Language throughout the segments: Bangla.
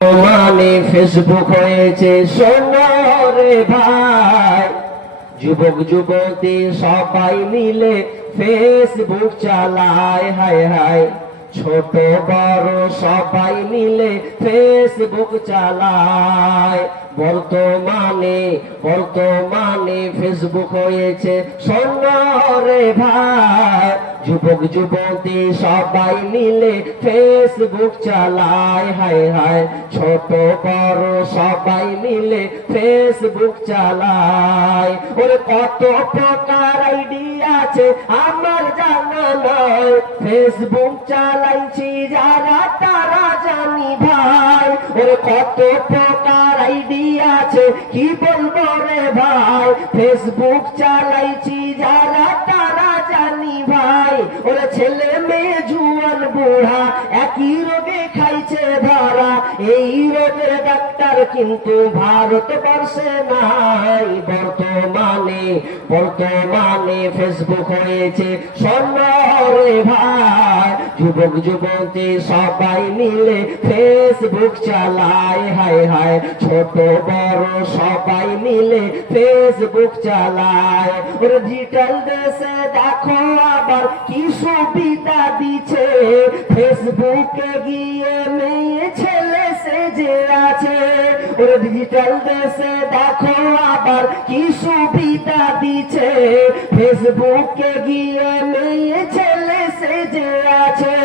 মানে ফেসবুক হয়েছে সোনারে ভাই, যুবক যুবতী সবাই মিলে ফেসবুক চালায়। হায় হায়, ছোট বড় সবাই মিলে ফেসবুক চালায়। বর্তমানে ফেসবুক হয়েছে সোনারে ভাই, যুবক যুবতী সবাই মিলে ফেসবুক চালায়। হায় হায়, ছোট বড় সবাই মিলে ফেসবুক চালায়। ওরে কত প্রকার আইডি আছে আমার জানা নয়, ফেসবুক চালাইছি যারা তারা জানি ভাই। ওরে কত প্রকার আইডি আছে কি বলবো রে ভাই, ফেসবুক চালাইছি যারা তারা জানি ভাই। ওরে ছেলে মেয়ে জুয়ান বুড়া একই রোগে খাইছে ধরা, এই রোগের ডাক্তার কিন্তু ভারতবর্ষে নাই। বর্তমানে ফেসবুক হয়েছে সোনারে ভাই, যুবক যুবতী সবাই মিলে ফেসবুক চালায়। হায় হায়, ছোট বড় সবাই মিলে ফেসবুক চালায়। ওরে ডিজিটাল দেশে দেখো আবার কি সুবিধা দিচ্ছে, ফেসবুকে গিয়ে মেয়ে ছেলে সেজে আছে। ওরে ডিজিটাল দেশে দেখো আবার কি সুবিধা দিচ্ছে, ফেসবুকে গিয়ে মেয়ে ছেলে সেজে আছে।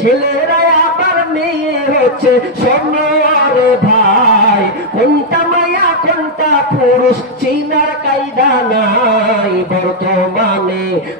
ছেলেরা আবার মেয়ে হচ্ছে সোনারে ভাই, কোনটা মায়া কোনটা পুরুষ চিনার কায়দা নাই।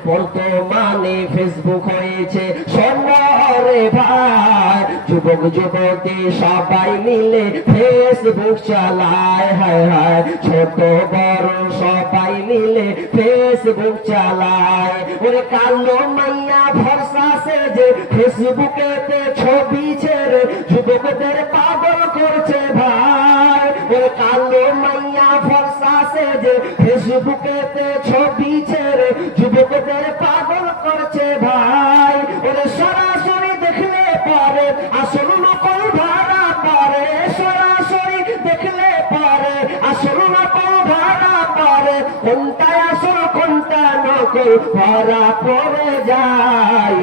বর্তমানে ফেসবুক হয়েছে সোনারে ভাই, যুবক যুবতী সবাই মিলে ফেসবুক চালায়। হায় হায়, ছোট বড় সবাই মিলে ফেসবুক চালায়। ওরে কালো মাইয়া ভরসা সেজে ফেসবুকেতে ছবি ছেড়ে যুবকদের পাগল করছে ভাই। ওরে কালো মাইয়া ভরসা সেজে ফেসবুকেতে ছবি ছেড়ে যুবকদের পাগল করছে ভাই। ওরে সরাসরি দেখলে পারে আসল নকল ধরা পারে, সরাসরি দেখলে পারে আসল নকল ধরা পারে, কোনটা আসল কোনটা নকল ধরা পড়ে যায়।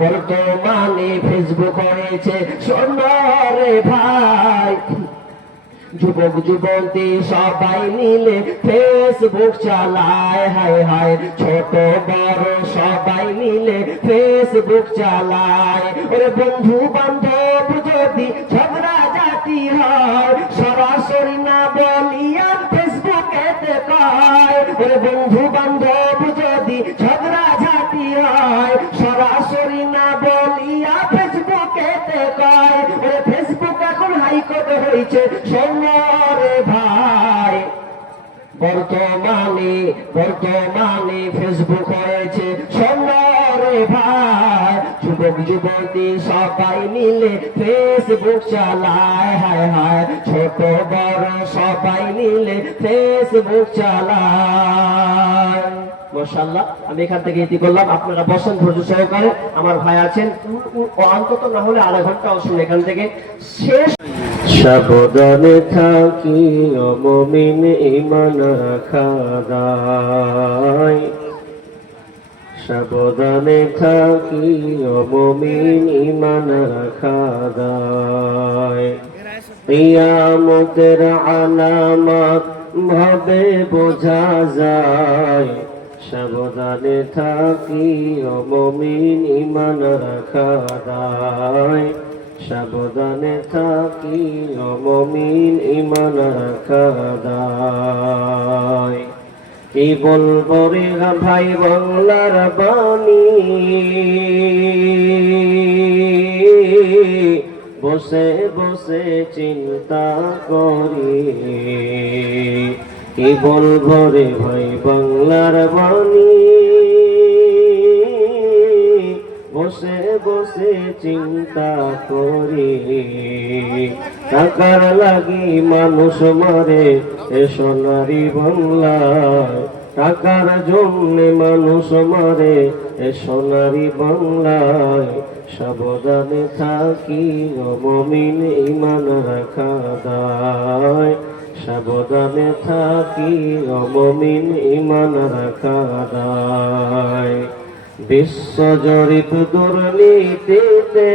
বর্তমানে ফেসবুক হয়েছে সোনারে ভাই, যুবক যুবতী সবাই মিলে ফেসবুক চালায়। হায় হায়, ছোট বড় সবাই মিলে ফেসবুক চালায়। ওরে বন্ধু বান্ধব যদি ঝগড়া জাতি হয়, সরাসরি না বলিয়া ফেসবুকেতে কয়। ওরে বন্ধু বান্ধব যদি ঝগড়া জাতি হয়, সরাসরি না বলিয়া ফেসবুকেতে কয়। ওরে ফেসবুক এখন হাইকোর্ট হয়েছে সোনারে ভাই। বর্তমানে ফেসবুক হয়েছে সোনারে ভাই, যুবক যুবতী সবাই মিলে ফেসবুক চালায়। হায় হায়, ছোট বড় সবাই মিলে ফেসবুক চালায়। মাশাআল্লাহ, আমি এখান থেকে ইতি করলাম। আপনারা বসেন ধৈর্য সহকারে, আমার ভাই আছেন, অন্তত না হলে আধা ঘন্টা শুনে এখান থেকে শেষ। সাবধানে থাকি ও মুমিন, ঈমান রাখা দায়। সাবধানে থাকি ও মুমিন, ঈমান রাখা দায়। কিয়ামতের আলামত ভাবে বোঝা যায়, সাবধানে থাকি ও মুমিন, ঈমান রাখা দায়। সাবধানে থাকি ও মুমিন, ঈমান রাখা দায়। কি বলবো রে ভাই বাংলার বাণী, বসে বসে চিন্তা করি। কি বলবো রে ভাই বাংলার বাণী, বসে বসে চিন্তা করি। টাকার লাগি মানুষ মারে এ সোনারি বাংলায়, টাকার জন্য মানুষ মারে এ সোনারি বাংলায়। সাবধানে থাকি মুমিন ঈমান রাখা দায় সাবধানে থাকি মুমিন ঈমান রাখা দায় বিশ্ব জরিপ দুর্নীতিতে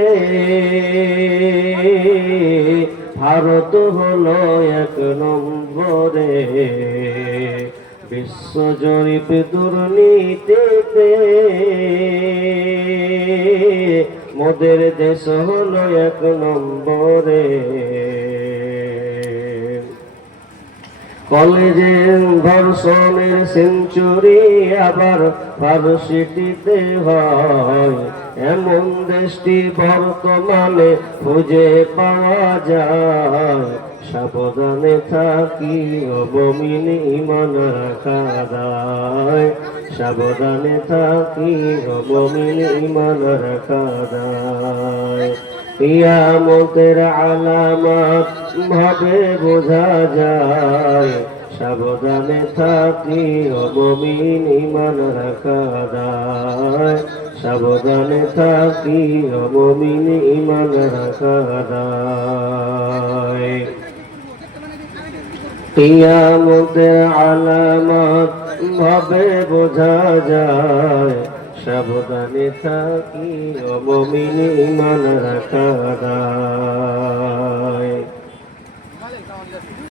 ভারত হলো 1 নম্বরে বিশ্ব জরিপ দুর্নীতিতে মোদের দেশ হলো 1 নম্বরে কলেজে ধর্ষণের সেঞ্চুরি আবার ভার্সিটিতে হয় এমন দেশটি বর্তমানে খুঁজে পাওয়া যায় সাবধানে থাকি মুমিন ঈমান রাখা দায় সাবধানে থাকি মুমিন ঈমান রাখা দায় কিয়ামতের আলামত ভাবে বোঝা যায় সাবধানে থাকি মুমিন ঈমান রাখা দায় সাবধানে থাকি মুমিন ঈমান রাখা দায় কিয়ামতের আলামত ভাবে বোঝা যায় সাবধানে থাকি মুমিন ঈমান রাখা দায়